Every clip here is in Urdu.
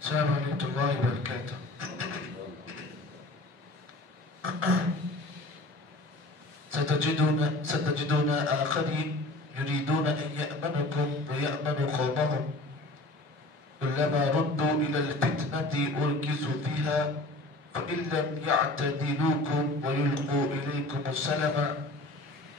السلام عليكم الله وبركاته. ستجدون آخرين يريدون أن يأمنكم ويأمنوا قومهم كلما ردوا إلى الفتنة أركسوا فيها فإن لم يعتدلوكم ويلقوا إليكم السلم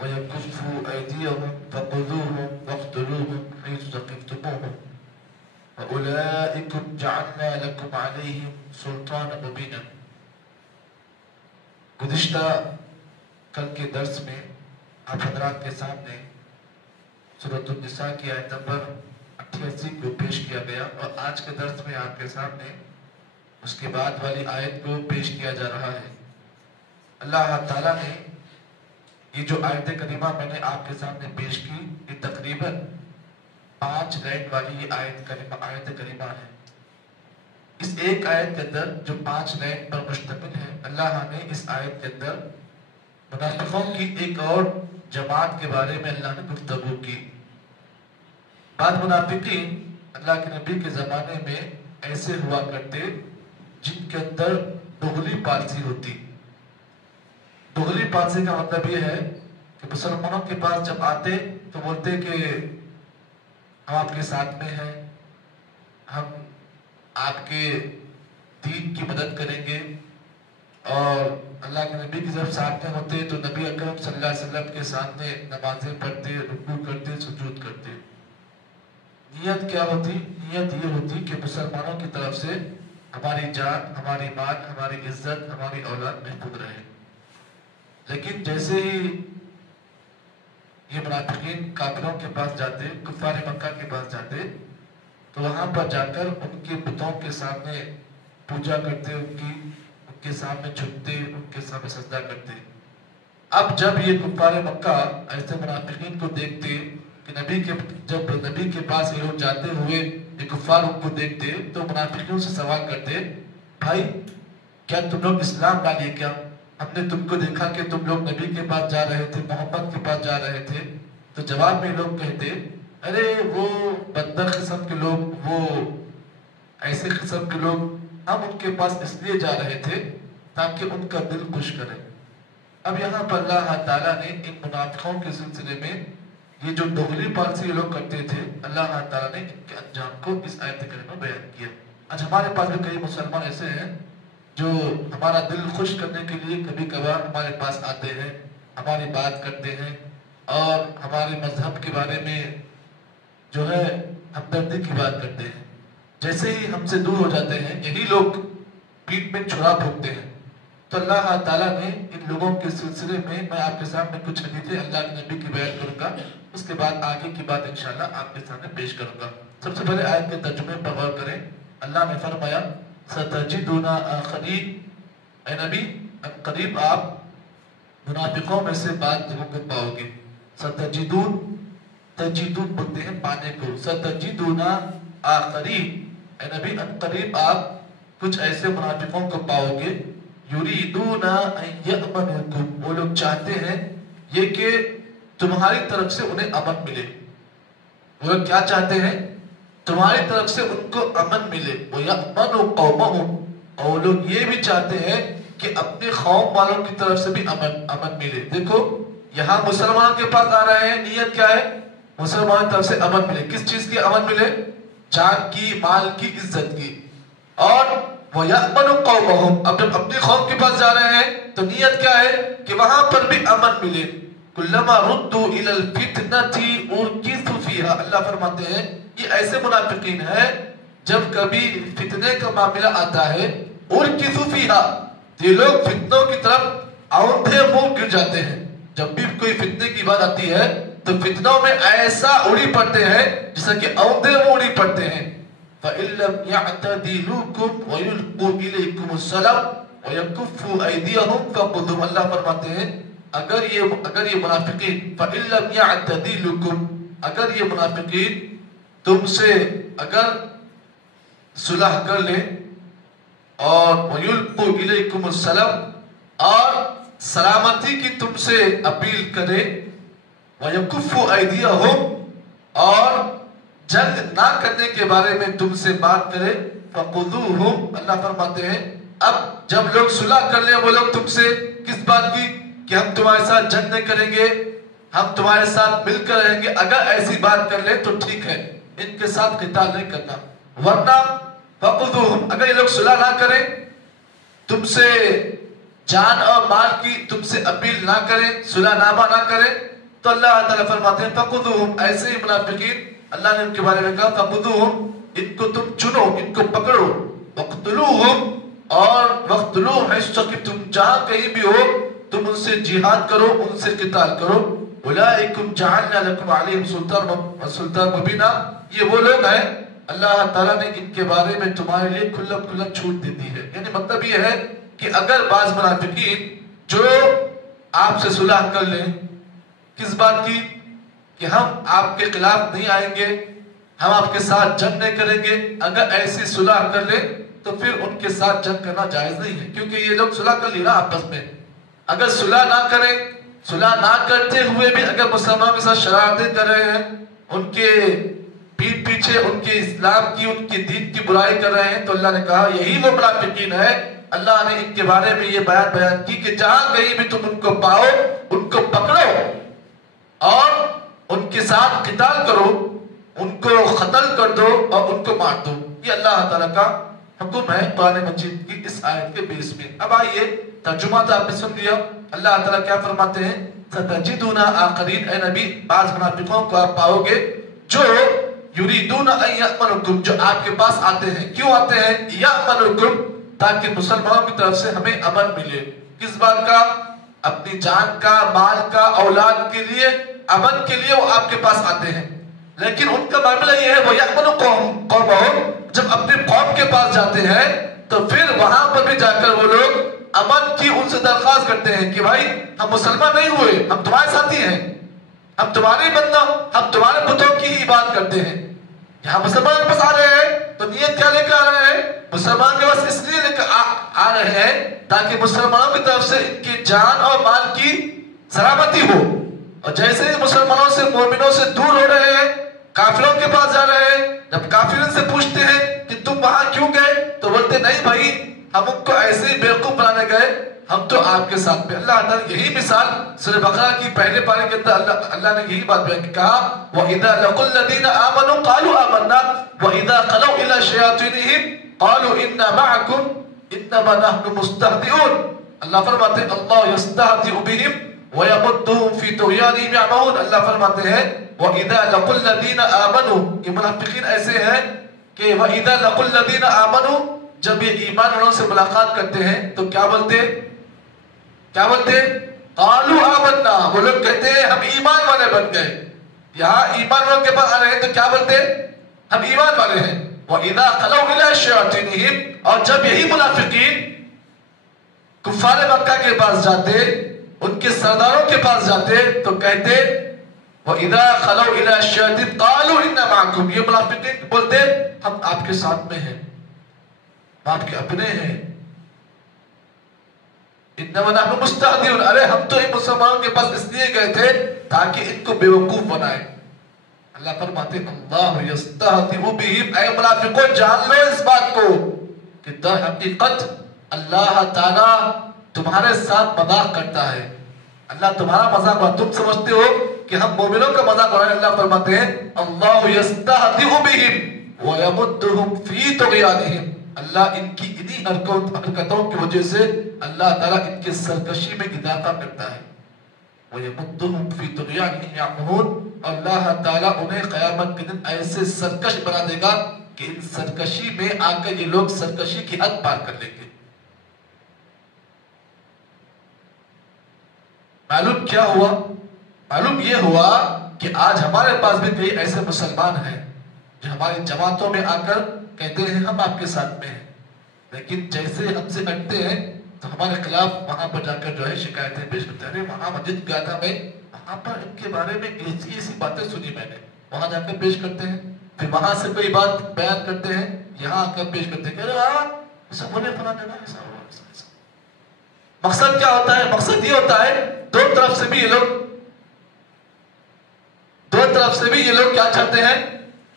ويكفوا أيديهم فخذوهم واقتلوهم حيث ثقفتموهم وأولئكم جعلنا لكم عليهم سلطانا مبينا. گزشتہ کل کے درس میں آپ حضرات کے سامنے سورۃ النساء کی آیت نمبر 88 کو پیش کیا گیا اور آج کے درس میں آپ کے سامنے اس کے بعد والی آیت کو پیش کیا جا رہا ہے. اللہ تعالیٰ نے یہ جو آیت کریمہ میں نے آپ کے سامنے پیش کی یہ تقریباً 5 لائن والی یہ آیت کریمہ ہے. اس ایک آیت کے اندر جو 5 لائن پر مشتمل ہے اللہ نے اس آیت کے اندر منافقوں کی ایک اور جماعت کے بارے میں اللہ نے گفتگو کی. بعض منافقین اللہ کے نبی کے زمانے میں ایسے ہوا کرتے جن کے اندر دغلی پالسی ہوتی. دغلی پالسی کا مطلب یہ ہے کہ مسلمانوں کے پاس جب آتے تو بولتے کہ ہم آپ کے ساتھ میں ہیں, ہم آپ کے دین کی مدد کریں گے, اور اللہ کے نبی کی جب ساتھ میں ہوتے تو نبی اکرم صلی اللہ علیہ وسلم کے سامنے نمازیں پڑھتے, رکوع کرتے, سجود کرتے. نیت کیا ہوتی؟ نیت یہ ہوتی کہ مسلمانوں کی طرف سے ہماری جان, ہماری مال, ہماری عزت, ہماری اولاد محفوظ رہے. لیکن جیسے ہی یہ منافقین کافروں کے پاس جاتے, کفار مکہ کے پاس جاتے, تو وہاں پر جا کر ان کے بتوں کے سامنے پوجا کرتے, ان کے سامنے جھکتے, ان کے سامنے سجدہ کرتے. اب جب یہ کفار مکہ ایسے منافقین کو دیکھتے کہ جب نبی کے پاس یہ لوگ جاتے ہوئے یہ کفار ان کو دیکھتے تو منافقین سے سوال کرتے, بھائی کیا تم لوگ اسلام لا لیے کیا؟ ہم نے تم کو دیکھا کہ تم لوگ نبی کے پاس جا رہے تھے, محمد کے پاس جا رہے تھے. تو جواب میں لوگ کہتے, ارے وہ بدتر قسم کے لوگ, وہ ایسے قسم کے لوگ, ہم ان کے پاس اس لیے جا رہے تھے تاکہ ان کا دل خوش کرے. اب یہاں پر اللہ تعالیٰ نے ان منافقوں کے سلسلے میں یہ جو دغلی پالسی یہ لوگ کرتے تھے اللہ تعالیٰ نے ان کے انجام کو اس آیت کریمہ میں بیان کیا. آج ہمارے پاس بھی کئی مسلمان ایسے ہیں جو ہمارا دل خوش کرنے کے لیے کبھی کبھار ہمارے پاس آتے ہیں, ہماری بات کرتے ہیں اور ہمارے مذہب کے بارے میں جو ہے ہمدردی کی بات کرتے ہیں. جیسے ہی ہم سے دور ہو جاتے ہیں یہی لوگ پیٹھ میں چھرا بھونکتے ہیں. تو اللہ تعالیٰ نے ان لوگوں کے سلسلے میں آپ کے سامنے کچھ حدیثیں اللہ کے نبی کی بیان کروں گا, اس کے بعد آگے کی بات انشاءاللہ آپ کے سامنے پیش کروں گا. سب سے پہلے آیت کے ترجمے پر غور کریں. اللہ نے فرمایا ستجدون آخرین, اے نبی قریب آپ منافقوں میں سے بعض لوگوں کو پاؤ گے. ستجدون, تجدون بولتے ہیں پانے کو, ستجدون آخرین, اے نبی قریب آپ کچھ ایسے منافقوں کو پاؤ گے یریدون ان یأمنوکم, وہ لوگ چاہتے ہیں یہ کہ تمہاری طرف سے انہیں امن ملے. وہ لوگ کیا چاہتے ہیں؟ تمہاری طرف سے ان کو امن ملے. وَيَأْمَنُوا قَوْمَهُمْ, اور وہ لوگ یہ بھی چاہتے ہیں کہ اپنے قوم والوں کی طرف سے بھی امن ملے. دیکھو یہاں مسلمان کے پاس آ رہے ہیں, نیت کیا ہے؟ مسلمان کی طرف سے امن ملے. کس چیز کی امن ملے؟ جان کی, مال کی, عزت کی. اور وَيَأْمَنُوا قَوْمَهُمْ, اب جب اپنی قوم کے پاس جا رہے ہیں تو نیت کیا ہے کہ وہاں پر بھی امن ملے. كُلَّمَا رُدُّوا إِلَى الْفِتْنَةِ أُرْكِسُوا فِيهَا, اللہ فرماتے ہیں یہ ایسے منافقین ہیں جب کبھی فتنے کا معاملہ آتا ہے أُرْكِسُوا فِيهَا, یہ لوگ فتنوں کی طرف آندھے منہ گر جاتے ہیں. جب بھی کوئی فتنے کی بات آتی ہے تو فتنوں میں ایسا اڑی پڑتے ہیں جیسا کہ آندھے منہ اڑی پڑتے ہیں. فَإِن لَّمْ يَعْتَدِلُوكُمْ وَيُلْقُوا إِلَيْكُمُ السَّلَامَ وَيَكُفُّوا أَيْدِيَهُمْ فَخُذُوهُمْ, اللہ فرماتے ہیں اگر یہ منافقین فَإِن لَّمْ يَعْتَدِلُوكُمْ, اگر یہ منافقین تم سے اگر صلح کر لیں اور وَيُلْقُوا إِلَيْكُمُ السَّلَامَ, اور سلامتی کی تم سے اپیل کرے, وَيَكُفُّوا أَيْدِيَهُمْ, اور جنگ نہ کرنے کے بارے میں تم سے بات کرے فَخُذُوهُمْ، اللہ فرماتے ہیں اب جب لوگ صلح کر لیں وہ لوگ تم سے کس بات کی کہ ہم تمہارے ساتھ جنگ نہیں کریں گے، ہم تمہارے ساتھ مل کر رہیں گے، اگر ایسی بات کر لیں تو ٹھیک ہے، ان کے ساتھ قتال نہیں کرنا، ورنہ فَخُذُوهُمْ اگر یہ لوگ صلح نہ کریں، تم سے جان اور مال کی تم سے اپیل نہ کریں، صلح نامہ نہ کریں، تو اللہ تعالیٰ فرماتے ہیں فَخُذُوهُمْ، ایسے ہی منافقین اللہ نے ان کے بارے میں کہا فَخُذُوهُمْ، ان کو تم چنو، ان کو پکڑو، وَاقْتُلُوهُمْ، اور وَاقْتُلُوهُمْ حَيْثُ ثَقِفْتُمْ، جہاں کہیں بھی ہو تم ان سے جہاد کرو، ان سے قتال کرو، أُولَٰئِكُمْ جَعَلْنَا لَكُمْ عَلَيْهِمْ سُلْطَانًا مُبِينًا، یہ وہ لوگ ہیں اللہ تعالیٰ نے ان کے بارے میں تمہارے لیے کھلم کھلم چھوٹ دے دی ہے۔ یعنی مطلب یہ ہے کہ اگر بعض منافقین جو آپ سے صلح کر لیں کس بات کی کہ ہم آپ کے خلاف نہیں آئیں گے، ہم آپ کے ساتھ جنگ نہیں کریں گے، اگر ایسی صلح کر لیں تو پھر ان کے ساتھ جنگ کرنا جائز نہیں ہے، کیونکہ یہ لوگ صلح کر لی نا آپس میں۔ اگر صلح نہ کریں، صلح نہ کرتے ہوئے بھی اگر مسلمانوں کے ساتھ شرارتیں کر رہے ہیں، ان کے پیٹ پیچھے ان کے اسلام کی ان کے دین کی برائی کر رہے ہیں، تو اللہ نے کہا یہی وہ منافقین ہے۔ اللہ نے ان کے بارے میں یہ بیان کی کہ جہاں کہیں بھی تم ان کو پاؤ ان کو پکڑو اور ان کے ساتھ قتال کرو، ان کو قتل کر دو اور ان کو مار دو۔ یہ اللہ تعالیٰ کا حکم ہے قرآن مجید کی اس آیت کے بیس میں۔ اب آئیے ترجمہ تو آپ نے سن لیا، اللہ تعالیٰ کیا فرماتے ہیں سَتَجِدُونَ آخَرِينَ، اے نبی بعض منافقوں کو آپ پاؤ گے جو یریدون ان یأمنکم، جو آپ کے پاس آتے ہیں، کیوں آتے ہیں یأمنکم، تاکہ مسلمانوں کی طرف سے ہمیں امن ملے، کس بات کا، اپنی جان کا، مال کا، اولاد کے لیے، امن کے لیے وہ آپ کے پاس آتے ہیں۔ لیکن ان کا معاملہ یہ ہے وہ یأمن قومہم، جب اپنے قوم کے پاس جاتے ہیں تو پھر وہاں پر بھی جا کر وہ لوگ امن کی ان سے درخواست کرتے ہیں کہ بھائی ہم مسلمان نہیں ہوئے، ہم تمہارے ساتھی ہیں، ہم تمہارے بندہ، ہم تمہارے بتوں کی ہی بات کرتے ہیں۔ یہاں مسلمان کے پاس آ رہے ہیں تو نیت کیا لے کر آ رہے ہیں، مسلمان کے پاس اس لیے لے کر آ رہے ہیں تاکہ مسلمانوں کی طرف سے ان کی جان اور مال کی سلامتی ہو، اور جیسے ہی مسلمانوں سے مومنوں سے دور ہو رہے ہیں کافروں کے پاس جا رہے ہیں، جب کافر ان سے پوچھتے ہیں کہ تم وہاں کیوں گئے تو بولتے نہیں بھائی ہم ان کو ایسے ہی بیوقوف بنانے گئے، ہم تو آپ کے ساتھ میں۔ اللہ تعالیٰ یہی مثال سورہ بقرہ کی پہلے پارے کے اندر اللہ نے یہی بات بیان کہا وَإِذَا لَقُوا الَّذِينَ آمَنُوا قَالُوا آمَنَّا وَإِذَا خَلَوْا إِلَى شَيَاطِينِهِمْ قَالُوا إِنَّا مَعَكُمْ إِنَّمَا نَحْنُ مُسْتَهْزِئُونَ، اللہ فرماتے ہیں اللہ يَسْتَهْزِئُ بِهِمْ وَيَمُدُّهُمْ فِي طُغْيَانِهِمْ يَعْمَهُونَ، اللہ فرماتے ہیں وَإِذَا لَقُوا الَّذِينَ آمَنُوا، یہ منافقین ایسے ہیں کہ وَإِذَا لَقُوا الَّذِينَ آمَنُوا، جب یہ ایمان والوں سے ملاقات کرتے ہیں تو کیا بولتے قالوا آمنا، وہ لوگ کہتے ہیں ہم ایمان والے بن گئے۔ یہاں ایمان والوں کے پاس آ رہے ہیں تو کیا بولتے ہم ایمان والے ہیں۔ وَإِذَا خَلَوْا إِلَىٰ شَيَاطِينِهِمْ، اور جب یہی منافقین کفار مکہ کے پاس جاتے، ان کے سرداروں کے پاس جاتے تو کہتے وَإِذَا خَلَوْا إِلَىٰ شَيَاطِينِهِمْ قَالُوا إِنَّا مَعَكُمْ، یہ منافقین بولتے ہم آپ کے ساتھ میں ہیں، ہم آپ کے اپنے ہیں۔ انما نحن مستهزئون، ارے ہم تو ان مسلمانوں کے پاس اس لیے گئے تھے تاکہ ان کو بیوقوف بنائے۔ اللہ فرماتے اللہ یستہزئ بہم، اے منافقوں جان لو اس بات کو کہ در حقیقت اللہ تعالیٰ تمہارے ساتھ مذاق کرتا ہے، اللہ تمہارا مذاق، تم سمجھتے ہو کہ ہم مومنوں کا مذاق اڑائیں، اللہ فرماتے ہیں اللہ یستہزئ بہم ویمدہم فی طغیانہم، اللہ ان کی انہی حرکتوں کی وجہ سے اللہ تعالیٰ ان کے سرکشی میں اضافہ کرتا ہے۔ وَيَمُدُّهُمْ فِي طُغْيَانِهِمْ يَعْمَهُونَ، اور اللہ تعالیٰ انہیں قیامت کے دن ایسے سرکش بنا دے گا کہ ان سرکشی میں آ کر یہ لوگ سرکشی کی حد پار کر لیں گے۔ معلوم کیا ہوا؟ معلوم یہ ہوا کہ آج ہمارے پاس بھی کئی ایسے مسلمان ہیں جو ہماری جماعتوں میں آ کر کہتے ہیں ہم آپ کے ساتھ میں ہیں، لیکن جیسے ہم سے ہٹتے ہیں تو ہمارے خلاف وہاں پر جا کر جو ہے شکایتیں پیش کرتے ہیں، وہاں مسجد گیا تھا میں، وہاں پر ان کے بارے میں ایسی باتیں سنی میں نے، وہاں جا کر پیش کرتے ہیں، پھر وہاں سے کوئی بات بیان کرتے ہیں یہاں آ کر پیش کرتے ہیں کہ ایسا بولے فلاں جگہ ایسا ہوا ایسا۔ مقصد کیا ہوتا ہے؟ مقصد یہ ہوتا ہے دو طرف سے بھی یہ لوگ کیا چاہتے ہیں؟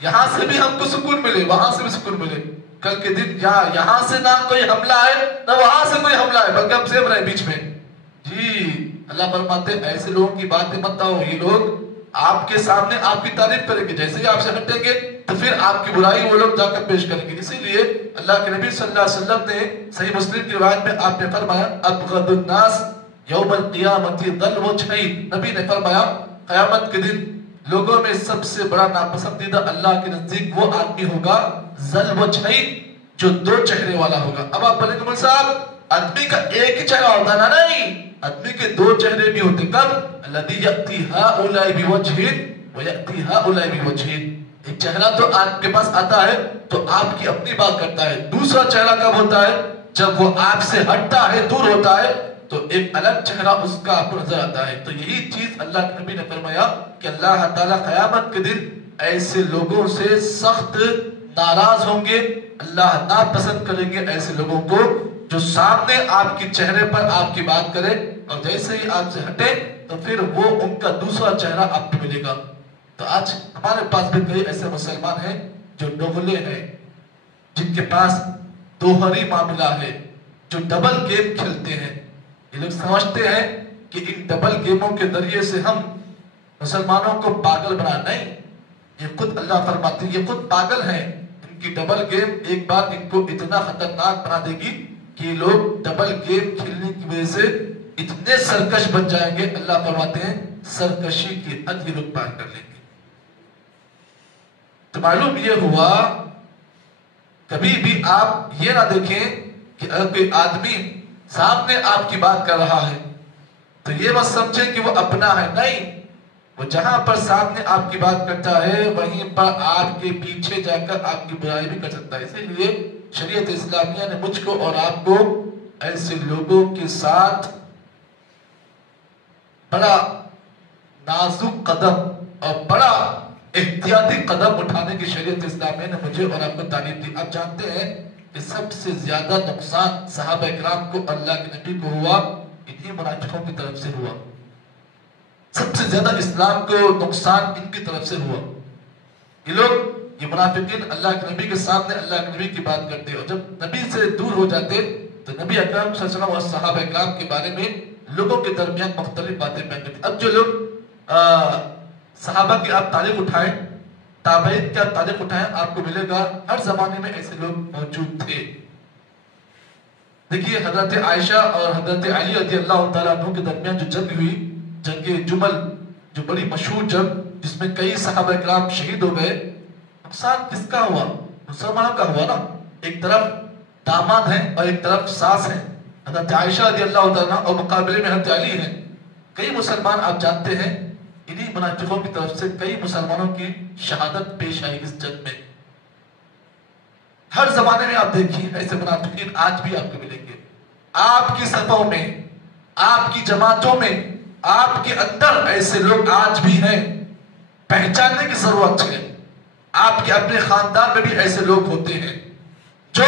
یہاں سے بھی ہم کو سکون ملے، وہاں سے بھی سکون ملے، کل کے دن یہاں سے نہ کوئی حملہ ہے نہ وہاں سے کوئی حملہ ہے، بلکہ ہم سیف رہے بیچ میں۔ جی اللہ فرماتے ہیں ایسے لوگوں کی باتیں مت آؤ، یہ لوگ آپ کے سامنے آپ کی تعریف کریں گے، جیسے ہی آپ سے ہٹیں گے تو پھر آپ کی برائی وہ لوگ جا کر پیش کریں گے۔ اسی لیے اللہ کے نبی صلی اللہ علیہ وسلم نے صحیح مسلم کی روایت میں آپ نے فرمایا ابغض الناس یوم القیامت ذل وجہین، نبی نے فرمایا قیامت کے دن لوگوں میں سب سے بڑا ناپسندیدہ اللہ کے نزدیک وہ آدمی ہوگا ذل وجہین، جو دو چہرے والا ہوگا۔ اب آپ بولیں گے مول صاحب آدمی کا ایک ہی چہرہ ہوتا نا؟ نہیں، آدمی کے دو چہرے بھی ہوتے۔ کب؟ الذی یأتی ہؤلاء بوجہ ویأتی ہؤلاء بوجہ، ایک چہرہ تو آپ کے پاس آتا ہے تو آپ کی اپنی بات کرتا ہے، دوسرا چہرہ کب ہوتا ہے؟ جب وہ آپ سے ہٹتا ہے، دور ہوتا ہے، تو ایک الگ چہرہ اس کا آپ کو نظر آتا ہے۔ تو یہی چیز اللہ کے نبی نے فرمایا کہ اللہ تعالیٰ قیامت کے دن ایسے لوگوں سے سخت ناراض ہوں گے، اللہ ناپسند کریں گے ایسے لوگوں کو جو سامنے آپ کے چہرے پر آپ کی بات کرے اور جیسے ہی آپ سے ہٹے تو پھر وہ ان کا دوسرا چہرہ آپ کو ملے گا۔ تو آج ہمارے پاس بھی کئی ایسے مسلمان ہیں جو ڈغلے ہیں، جن کے پاس دوہری معاملہ ہے، جو ڈبل گیم کھیلتے ہیں۔ یہ لوگ سمجھتے ہیں کہ ان ڈبل گیموں کے ذریعے سے ہم مسلمانوں کو پاگل بنا، نہیں، یہ خود اللہ فرماتے ہیں یہ خود پاگل ہیں۔ ان کی ڈبل گیم ایک بار ان کو اتنا خطرناک بنا دے گی کہ یہ لوگ ڈبل گیم کھیلنے کی وجہ سے اتنے سرکش بن جائیں گے، اللہ فرماتے ہیں سرکشی کی حد ہی لوگ پار کر لیں گے۔ تو معلوم یہ ہوا کبھی بھی آپ یہ نہ دیکھیں کہ اگر کوئی آدمی سامنے آپ کی بات کر رہا ہے تو یہ مت سمجھیں کہ وہ اپنا ہے، نہیں، وہ جہاں پر سامنے آپ کی بات کرتا ہے وہیں پر آپ کے پیچھے جا کر آپ کی برائی بھی کر سکتا ہے۔ اسی لیے شریعت اسلامیہ نے مجھ کو اور آپ کو ایسے لوگوں کے ساتھ بڑا نازک قدم اور بڑا احتیاطی قدم اٹھانے کی شریعت اسلامیہ نے مجھے اور آپ کو تعلیم دی۔ آپ جانتے ہیں کہ سب سے زیادہ نقصان صحابہ اکرام کو اللہ کے نبی کو ہوا، انہی منافقوں کی طرف سے ہوا۔ سب سے زیادہ اسلام کو نقصان ان کی طرف سے ہوا۔ یہ لوگ، یہ منافقین اللہ کے نبی کے سامنے اللہ کے نبی کی بات کرتے اور جب نبی سے دور ہو جاتے تو نبی اکرم صلی اللہ علیہ وسلم اور صحابہ اکرام کے بارے میں لوگوں کے درمیان مختلف باتیں بیان کرتے۔ اب جو لوگ صحابہ کی آپ تاریخ اٹھائیں، تابعین کی آپ تاریخ اٹھائیں، آپ کو ملے گا ہر زمانے میں ایسے لوگ موجود تھے۔ دیکھیے حضرت عائشہ اور حضرت علی رضی اللہ تعالیٰ عنہ کے درمیان جو جنگ ہوئی، جنگ جمل، جو بڑی مشہور جنگ جس میں کئی صحابہ اکرام شہید ہو گئے، نقصان کس کا ہوا؟ مسلمانوں کا ہوا نا۔ ایک طرف داماد ہیں اور ایک طرف ساس ہیں، حضرت عائشہ رضی اللہ تعالیٰ اور مقابلے میں حضرت علی ہیں۔ کئی مسلمان آپ جانتے ہیں انہی منافقوں کی طرف سے کئی مسلمانوں کی شہادت پیش آئی اس جنگ میں۔ ہر زمانے میں آپ دیکھیے ایسے منافقین آج بھی آپ کو ملیں گے، آپ کی صفوں میں، آپ کی جماعتوں میں، آپ کے اندر ایسے لوگ آج بھی ہیں، پہچاننے کی ضرورت ہے۔ آپ کے اپنے خاندان میں بھی ایسے لوگ ہوتے ہیں جو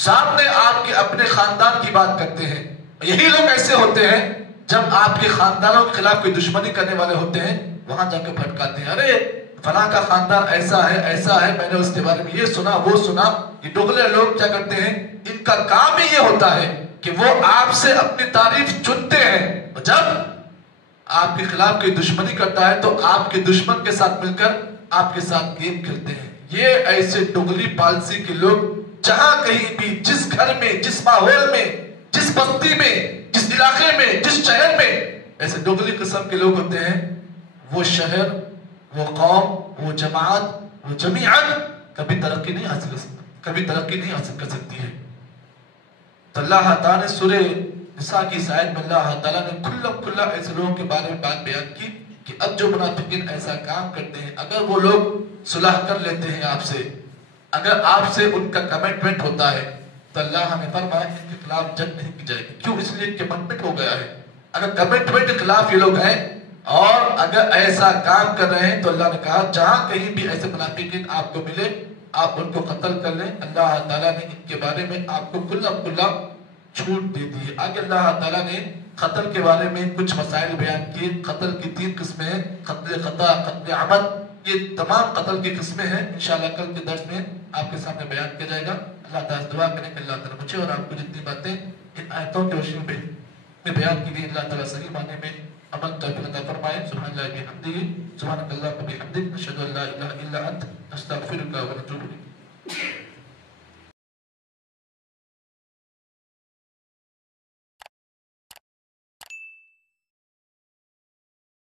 سامنے آپ کے اپنے خاندان کی بات کرتے ہیں، یہی لوگ ایسے ہوتے ہیں جب آپ کے خاندانوں کے خلاف کوئی دشمنی کرنے والے ہوتے ہیں وہاں جا کے بھٹکاتے ہیں، ارے فلاں کا خاندان ایسا ہے، میں نے اس کے بارے میں یہ سنا وہ سنا۔ یہ ڈغلے لوگ کیا کرتے ہیں، ان کا کام ہی یہ ہوتا ہے کہ وہ آپ سے اپنی تعریف چنتے ہیں، جب آپ کے خلاف کوئی دشمنی کرتا ہے تو آپ کے دشمن کے ساتھ مل کر آپ کے ساتھ گیم کھیلتے ہیں۔ یہ ایسے ڈغلی پالسی کے لوگ جہاں کہیں بھی، جس گھر میں، جس ماحول میں، جس بستی میں، جس علاقے میں، جس شہر میں ایسے ڈغلی قسم کے لوگ ہوتے ہیں، وہ شہر، وہ قوم، وہ جماعت، وہ جماعت کبھی ترقی نہیں حاصل کر سکتی ہے۔ تو اللہ تعالیٰ نے سورہ نساء کی اس آیت میں اللہ تعالیٰ نے کھلا ایسے لوگوں کے بارے میں بات بیان کی کہ اب جو منافقین ایسا کام کرتے ہیں، اگر وہ لوگ صلح کر لیتے ہیں آپ سے، اگر آپ سے ان کا کمٹمنٹ ہوتا ہے تو اللہ نے فرمایا ان کے خلاف جنگ نہیں کی جائے گی۔ کیوں؟ اس لیے کمٹمنٹ ہو گیا ہے۔ اگر کمٹمنٹ کے خلاف یہ لوگ ہیں اور اگر ایسا کام کر رہے ہیں تو اللہ نے کہا جہاں کہیں بھی ایسے منافقین آپ کو ملے آپ ان کو قتل کر لیں۔ اللہ تعالیٰ نے ان کے بارے میں آپ کو کھلا چھوٹ دے دی ہے۔ آگے اللہ تعالیٰ نے قتل کے بارے میں کچھ مسائل بیان کیے۔ قتل کی 3 قسمیں ہیں، قتل خطا، قتل عمد یہ تمام قتل کی قسمیں ہیں. انشاءاللہ کل کے درس میں آپ کے سامنے بیان کیا جائے گا. اللہ تعالیٰ دعا کریں کہ اللہ تعالیٰ مجھے اور آپ کو جتنی باتیں ان آیتوں کی روشنی میں بیان کی گئی اللہ تعالیٰ صحیح معنی میں عمل توفیق عطا فرمائے. سبحان اللہ بحمدہ سبحان اللہ وبحمدہ اشہد ان لا الہ الا انت استغفرک و اتوب الیک.